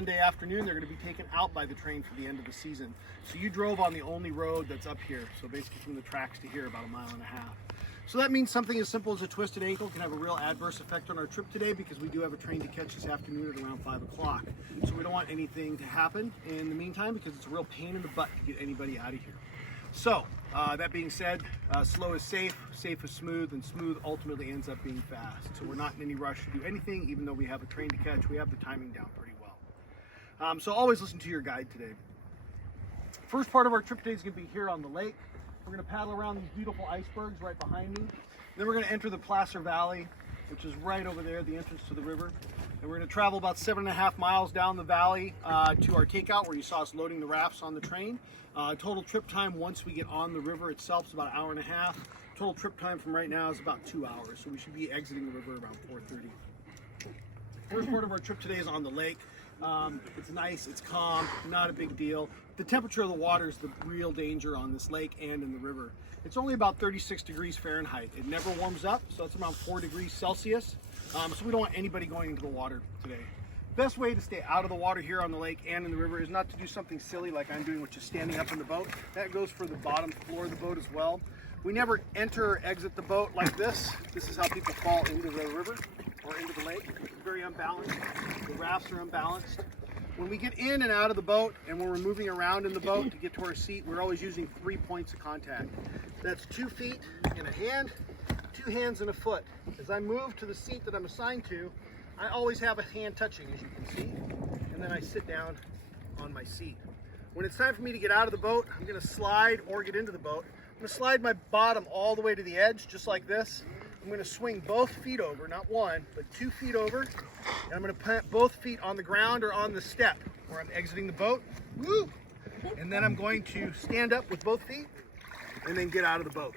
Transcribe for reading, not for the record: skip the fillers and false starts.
Sunday afternoon, they're going to be taken out by the train for the end of the season. So you drove on the only road that's up here. So basically from the tracks to here, about 1.5 miles. So that means something as simple as a twisted ankle can have a real adverse effect on our trip today, because we do have a train to catch this afternoon at around 5 o'clock. So we don't want anything to happen in the meantime, because it's a real pain in the butt to get anybody out of here. So that being said, slow is safe, safe is smooth, and smooth ultimately ends up being fast. So we're not in any rush to do anything, even though we have a train to catch. We have the timing down pretty well. So always listen to your guide today. First part of our trip today is going to be here on the lake. We're going to paddle around these beautiful icebergs right behind me. Then we're going to enter the Placer Valley, which is right over there, the entrance to the river. And we're going to travel about 7.5 miles down the valley to our takeout, where you saw us loading the rafts on the train. Total trip time once we get on the river itself is about 1.5 hours. Total trip time from right now is about 2 hours. So we should be exiting the river around 4:30. First part of our trip today is on the lake. It's nice, it's calm, not a big deal. The temperature of the water is the real danger on this lake and in the river. It's only about 36 degrees Fahrenheit. It never warms up, so it's around 4 degrees Celsius. So we don't want anybody going into the water today. Best way to stay out of the water here on the lake and in the river is not to do something silly like I'm doing, which is standing up in the boat. That goes for the bottom floor of the boat as well. We never enter or exit the boat like this. This is how people fall into the river or into the lake. It's very unbalanced. The rafts are unbalanced. When we get in and out of the boat, and when we're moving around in the boat to get to our seat, we're always using 3 points of contact. That's 2 feet and a hand, 2 hands and a foot. As I move to the seat that I'm assigned to, I always have a hand touching, as you can see, and then I sit down on my seat. When it's time for me to get out of the boat, I'm going to slide or get into the boat. I'm going to slide my bottom all the way to the edge, just like this. I'm going to swing both feet over, not one, but 2 feet over. And I'm going to plant both feet on the ground or on the step where I'm exiting the boat. Woo! And then I'm going to stand up with both feet and then get out of the boat.